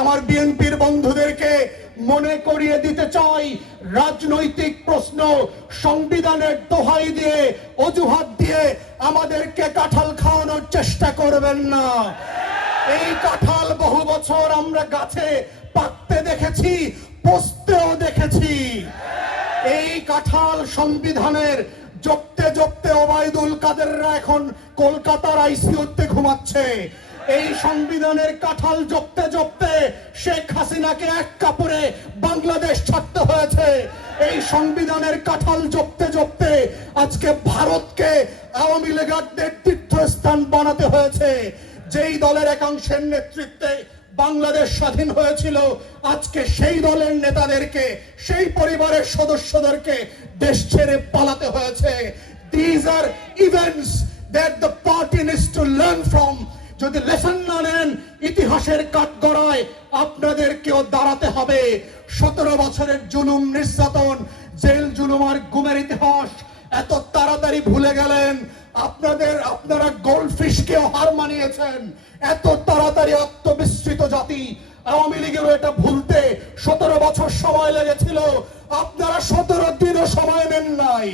আমার বিএনপির বন্ধুদেরকে মনে করিয়ে দিতে চাই, রাজনৈতিক প্রশ্ন সংবিধানের দোহাই দিয়ে অজুহাত দিয়ে আমাদেরকে কাঁঠাল খাওয়ানোর চেষ্টা করবেন না। এই কাঁঠাল বহু বছর আমরা গাছে পাকতে দেখেছি, পচতেও দেখেছি। এই কাঁঠাল সংবিধানের জপতে জপতে ওবায়দুল কাদেররা এখন কলকাতার আইসিইউতে ঘুমাচ্ছে। এই সংবিধানের কাঁঠাল জপতে জপতে শেখ হাসিনাকে এক কাপড়ে বাংলাদেশ ছাড়তে হয়েছে। এই সংবিধানের কাঁঠাল জপতে জপতে আজকে ভারতকে আওয়ামী লীগের তীর্থস্থান বানাতে হয়েছে। যেই দলের একাংশের নেতৃত্বে বাংলাদেশ স্বাধীন হয়েছিল, আজকে সেই দলের নেতাদেরকে, সেই পরিবারের সদস্যদেরকে দেশ ছেড়ে পালাতে হয়েছে। These are events that the party needs to learn from. যদি লেসন না নেন, ইতিহাসের কাঠগড়ায় আপনাদেরকেও দাঁড়াতে হবে। 17 বছরের জুলুম, নির্যাতন, জেল জুলুম আর গুমের ইতিহাস এত তাড়াতাড়ি ভুলে গেলেন। আপনারা গোল্ডফিশকেও হার মানিয়েছেন। এত তাড়াতাড়ি আত্মবিস্মৃত জাতি। আওয়ামী লীগেরও এটা ভুলতে 17 বছর সময় লেগেছিল, আপনারা 17 দিনও সময় নেন নাই।